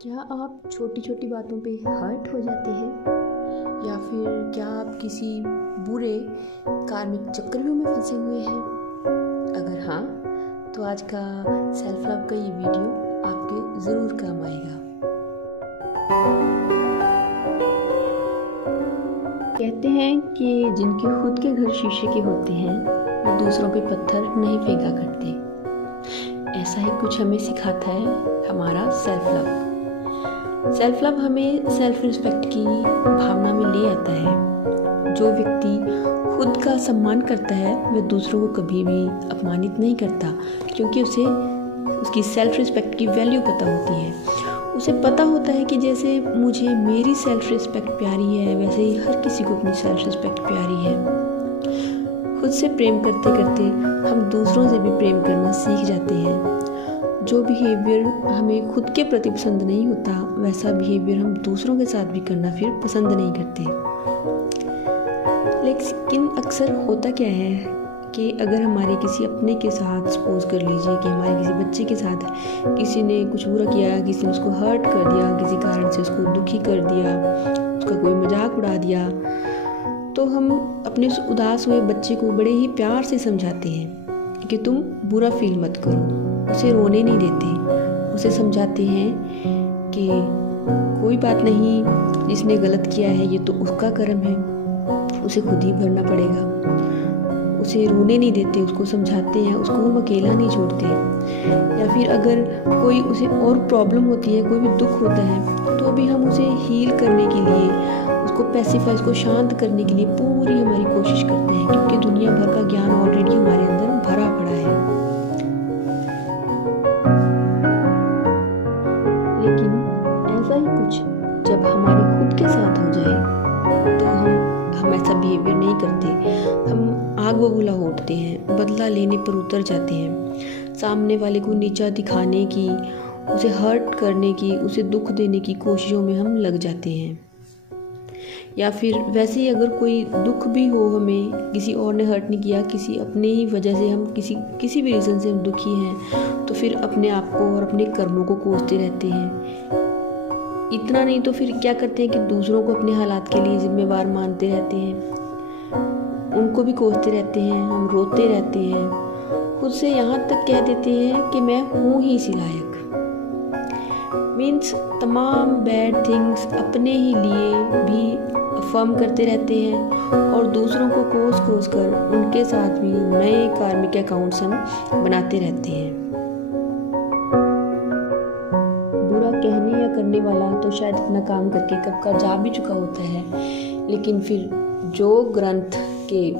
क्या आप छोटी छोटी बातों पे हर्ट हो जाते हैं या फिर क्या आप किसी बुरे कार्मिक चक्रव्यूह में फंसे हुए हैं? अगर हाँ, तो आज का सेल्फ लव का ये वीडियो आपके ज़रूर काम आएगा। कहते हैं कि जिनके खुद के घर शीशे के होते हैं वो दूसरों पे पत्थर नहीं फेंका करते। ऐसा ही कुछ हमें सिखाता है हमारा सेल्फ लव। सेल्फ लव हमें सेल्फ रिस्पेक्ट की भावना में ले आता है। जो व्यक्ति खुद का सम्मान करता है वह दूसरों को कभी भी अपमानित नहीं करता, क्योंकि उसे उसकी सेल्फ रिस्पेक्ट की वैल्यू पता होती है। उसे पता होता है कि जैसे मुझे मेरी सेल्फ रिस्पेक्ट प्यारी है, वैसे ही हर किसी को अपनी सेल्फ रिस्पेक्ट प्यारी है। खुद से प्रेम करते करते हम दूसरों से भी प्रेम करना सीख जाते हैं। जो बिहेवियर हमें खुद के प्रति पसंद नहीं होता, वैसा बिहेवियर हम दूसरों के साथ भी करना फिर पसंद नहीं करते। लेकिन अक्सर होता क्या है कि अगर हमारे किसी अपने के साथ, सपोज कर लीजिए कि हमारे किसी बच्चे के साथ किसी ने कुछ बुरा किया, किसी ने उसको हर्ट कर दिया, किसी कारण से उसको दुखी कर दिया, उसका कोई मजाक उड़ा दिया, तो हम अपने उस उदास हुए बच्चे को बड़े ही प्यार से समझाते हैं कि तुम बुरा फील मत करो। उसे रोने नहीं देते, उसे समझाते हैं कि कोई बात नहीं, जिसने गलत किया है ये तो उसका कर्म है, उसे खुद ही भरना पड़ेगा। उसे रोने नहीं देते, उसको समझाते हैं, उसको हम अकेला नहीं छोड़ते। या फिर अगर कोई उसे और प्रॉब्लम होती है, कोई भी दुख होता है, तो भी हम उसे हील करने के लिए, उसको पैसिफाई, उसको शांत करने के लिए पूरी हमारी कोशिश करते हैं, क्योंकि दुनिया भर का ज्ञान ऑलरेडी हमारे अंदर भरा पड़ा है। लेकिन ऐसा ही कुछ जब हमारे खुद के साथ हो जाए तो हम ऐसा बिहेवियर नहीं करते। हम आग बबूला होते हैं, बदला लेने पर उतर जाते हैं, सामने वाले को नीचा दिखाने की, उसे हर्ट करने की, उसे दुख देने की कोशिशों में हम लग जाते हैं। या फिर वैसे ही अगर कोई दुख भी हो, हमें किसी और ने हर्ट नहीं किया, किसी अपने ही वजह से हम किसी भी रीज़न से हम दुखी हैं, तो फिर अपने आप को और अपने कर्मों को कोसते रहते हैं। इतना नहीं तो फिर क्या करते हैं कि दूसरों को अपने हालात के लिए जिम्मेवार मानते रहते हैं, उनको भी कोसते रहते हैं, हम रोते रहते हैं, खुद से यहाँ तक कह देते हैं कि मैं हूँ ही इसी लायक। मीन्स तमाम बैड थिंग्स अपने ही लिए भी अफर्म करते रहते हैं और दूसरों को कोस कर उनके साथ भी नए कार्मिक अकाउंट्स हम बनाते रहते हैं। बुरा कहने या करने वाला तो शायद अपना काम करके कब का जा भी चुका होता है, लेकिन फिर जो ग्रंथ के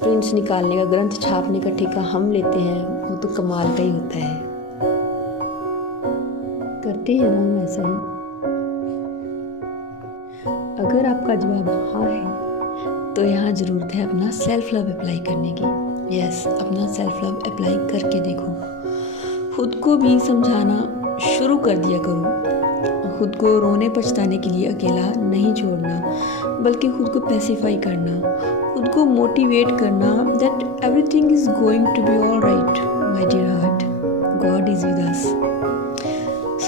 प्रिंट्स निकालने का, ग्रंथ छापने का ठेका हम लेते हैं, वो तो कमाल का ही होता है। करते हैं ना हम ऐसा ही? अगर आपका जवाब हाँ है तो यहाँ ज़रूरत है अपना सेल्फ लव अप्लाई करने की। यस, अपना सेल्फ लव अप्लाई करके देखो। खुद को भी समझाना शुरू कर दिया करो। खुद को रोने पछताने के लिए अकेला नहीं छोड़ना, बल्कि खुद को पैसिफाई करना, खुद को मोटिवेट करना that everything is going to be all right my dear heart, God is with us.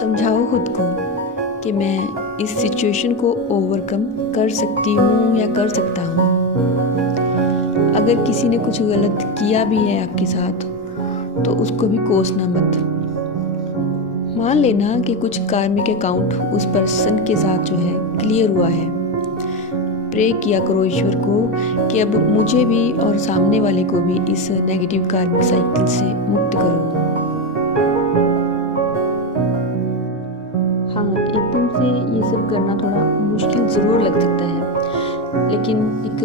समझाओ खुद को कि मैं इस सिचुएशन को ओवरकम कर सकती हूँ या कर सकता हूँ। अगर किसी ने कुछ गलत किया भी है आपके साथ, तो उसको भी कोसना मत। मान लेना कि कुछ कार्मिक अकाउंट उस पर्सन के साथ जो है क्लियर हुआ है। प्रे किया करो ईश्वर को कि अब मुझे भी और सामने वाले को भी इस नेगेटिव कार्मिक साइकिल से मुक्त करो। हाँ, एकदम से ये सब करना थोड़ा मुश्किल ज़रूर लग सकता है, लेकिन एक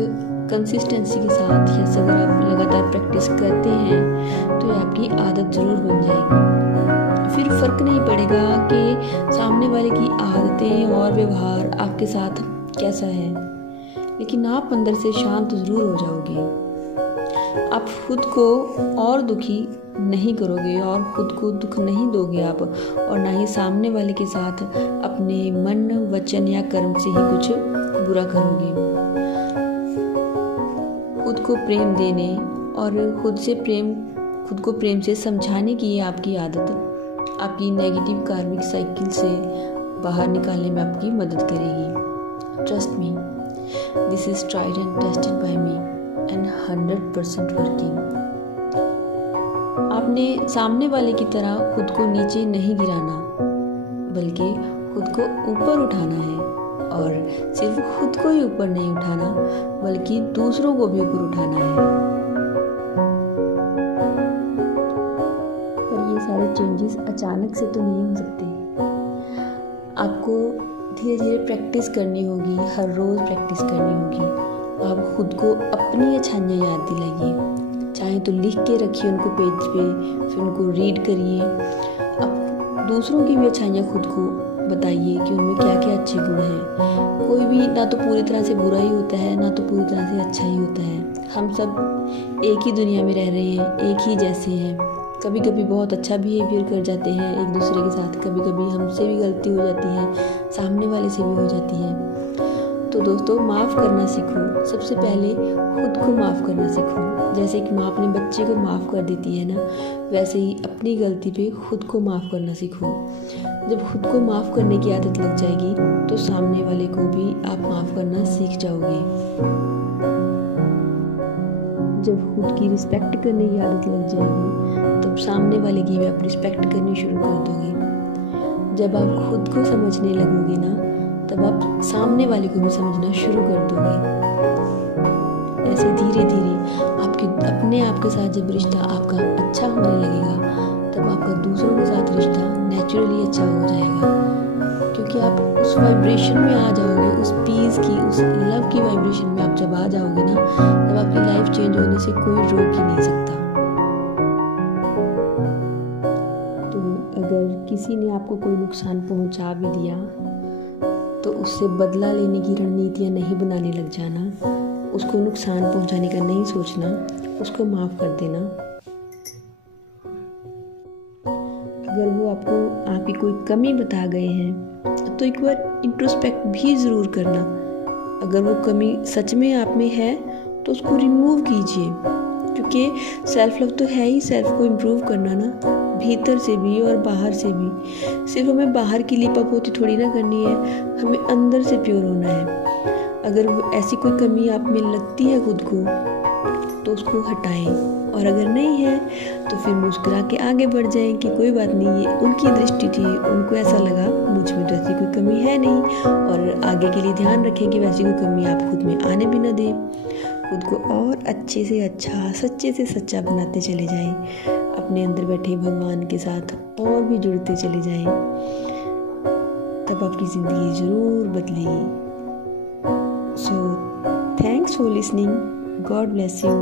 कंसिस्टेंसी के साथ या अगर आप लगातार प्रैक्टिस करते हैं तो ये आपकी आदत ज़रूर बन जाएगी। फिर फ़र्क नहीं पड़ेगा कि सामने वाले की आदतें और व्यवहार आपके साथ कैसा है, लेकिन आप अंदर से शांत ज़रूर हो जाओगे। आप खुद को और दुखी नहीं करोगे और खुद को दुख नहीं दोगे आप, और ना ही सामने वाले के साथ अपने मन, वचन या कर्म से ही कुछ बुरा करोगे। खुद को प्रेम देने और खुद को प्रेम से समझाने की ये आपकी आदत आपकी नेगेटिव कार्मिक साइकिल से बाहर निकालने में आपकी मदद करेगी। Trust me, this is tried and tested by me and 100% working. आपने सामने वाले की तरह खुद को नीचे नहीं गिराना, बल्कि खुद को ऊपर उठाना है। और सिर्फ खुद को ही ऊपर नहीं उठाना, बल्कि दूसरों को भी ऊपर उठाना है। पर ये सारे चेंजेस अचानक से तो नहीं हो सकते। आपको धीरे धीरे प्रैक्टिस करनी होगी, हर रोज़ प्रैक्टिस करनी होगी। आप खुद को अपनी अच्छाइयाँ याद दिलाइए, चाहे तो लिख के रखिए उनको पेज पे, फिर उनको रीड करिए। अब दूसरों की भी अच्छाइयाँ खुद को बताइए कि उनमें क्या क्या अच्छे गुण हैं। कोई भी ना तो पूरी तरह से बुरा ही होता है, ना तो पूरी तरह से अच्छा ही होता है। हम सब एक ही दुनिया में रह रहे हैं, एक ही जैसे हैं। कभी कभी बहुत अच्छा बिहेवियर कर जाते हैं एक दूसरे के साथ, कभी कभी हमसे भी गलती हो जाती है, सामने वाले से भी हो जाती है। तो दोस्तों, माफ़ करना सीखो। सबसे पहले खुद को माफ़ करना सीखो। जैसे कि माँ अपने बच्चे को माफ़ कर देती है ना, वैसे ही अपनी गलती पे खुद को माफ़ करना सीखो। जब खुद को माफ़ करने की आदत लग जाएगी तो सामने वाले को भी आप माफ़ करना सीख जाओगे। जब खुद की रिस्पेक्ट करने की आदत लग जाएगी तब सामने वाले की भी आप रिस्पेक्ट करनी शुरू कर दोगे। जब आप खुद को समझने लगोगे ना, तब आप सामने वाले को भी समझना शुरू कर दोगे। ऐसे धीरे धीरे आपके अपने आप के साथ जब रिश्ता आपका अच्छा होने लगेगा, तब आपका दूसरों के साथ रिश्ता नेचुरली अच्छा हो जाएगा। क्योंकि आप उस वाइब्रेशन में आ जाओगे, उस पीस की, उस लव की वाइब्रेशन में आप जब आ जाओगे ना, तब आपकी लाइफ चेंज होने से कोई रोक ही नहीं सकता। तो अगर किसी ने आपको कोई नुकसान पहुंचा भी दिया, तो उससे बदला लेने की रणनीतियाँ नहीं बनाने लग जाना। उसको नुकसान पहुंचाने का नहीं सोचना, उसको माफ़ कर देना। अगर वो आपको आपकी कोई कमी बता गए हैं तो एक बार इंट्रोस्पेक्ट भी ज़रूर करना। अगर वो कमी सच में आप में है तो उसको रिमूव कीजिए, क्योंकि सेल्फ लव तो है ही सेल्फ को इम्प्रूव करना ना, भीतर से भी और बाहर से भी। सिर्फ हमें बाहर की लिपापोती थोड़ी ना करनी है, हमें अंदर से प्योर होना है। अगर ऐसी कोई कमी आप में लगती है खुद को, तो उसको हटाएं, और अगर नहीं है तो फिर मुस्कुरा के आगे बढ़ जाएं कि कोई बात नहीं, ये उनकी दृष्टि थी, उनको ऐसा लगा, मुझ में तो ऐसी कोई कमी है नहीं। और आगे के लिए ध्यान रखें कि वैसी कोई कमी आप खुद में आने भी ना दें। खुद को और अच्छे से अच्छा, सच्चे से सच्चा बनाते चले जाएं। अपने अंदर बैठे भगवान के साथ और भी जुड़ते चले जाएं, तब आपकी ज़िंदगी ज़रूर बदलेगी। So, thanks for listening. God bless you.